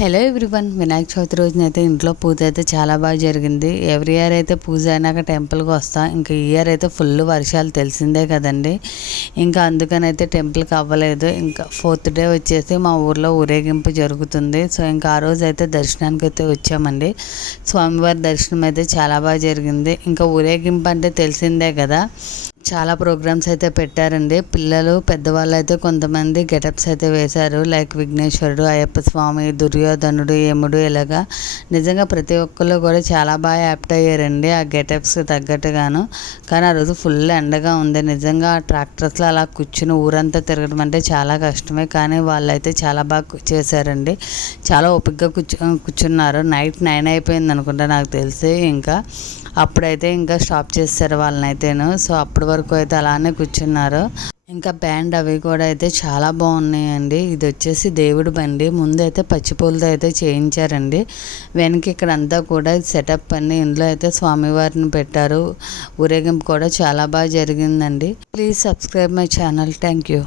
Hello everyone, Vinayaka Chavithi రోజునైతే ఇంట్లో పూజ అయితే చాలా బాగా జరిగింది. ఎవ్రీ ఇయర్ అయితే పూజ అయినాక టెంపుల్కి వస్తాం. ఇంకా ఈ ఇయర్ అయితే ఫుల్ వర్షాలు తెలిసిందే కదండి. ఇంకా అందుకనైతే టెంపుల్కి అవ్వలేదు. ఇంకా 4th డే వచ్చేసి మా ఊర్లో ఊరేగింపు జరుగుతుంది. సో ఇంకా ఆ రోజు అయితే దర్శనానికి అయితే వచ్చామండి. స్వామివారి దర్శనం అయితే చాలా బాగా జరిగింది. ఇంకా ఊరేగింపు అంటే తెలిసిందే కదా, చాలా ప్రోగ్రామ్స్ అయితే పెట్టారండి. పిల్లలు పెద్దవాళ్ళు అయితే కొంతమంది గెటప్స్ అయితే వేశారు. లైక్ విఘ్నేశ్వరుడు, అయ్యప్ప స్వామి, దుర్యోధనుడు, యముడు, ఇలాగా నిజంగా ప్రతి ఒక్కళ్ళు కూడా చాలా బాగా యాప్ట్ అయ్యారండి ఆ గెటప్స్కి తగ్గట్టుగాను. కానీ ఆ రోజు ఫుల్ ఎండగా ఉంది. నిజంగా ట్రాక్టర్స్లో అలా కూర్చుని ఊరంతా తిరగడం అంటే చాలా కష్టమే. కానీ వాళ్ళైతే చాలా బాగా చేశారండి. చాలా ఓపికగా కూర్చున్నారు. నైట్ 9 అయిపోయింది అనుకుంటా నాకు తెలిసి. ఇంకా అప్పుడైతే ఇంకా స్టాప్ చేస్తారు వాళ్ళనైతేను. సో అప్పటి వరకు అయితే అలానే కూర్చున్నారు. ఇంకా బ్యాండ్ అవి కూడా అయితే చాలా బాగున్నాయండి. ఇది వచ్చేసి దేవుడి బండి. ముందు అయితే పచ్చిపూలతో అయితే చేయించారండి. వెనక ఇక్కడ అంతా కూడా సెటప్ అన్ని ఇందులో అయితే స్వామివారిని పెట్టారు. ఊరేగింపు కూడా చాలా బాగా జరిగిందండి. Please subscribe my channel. Thank you.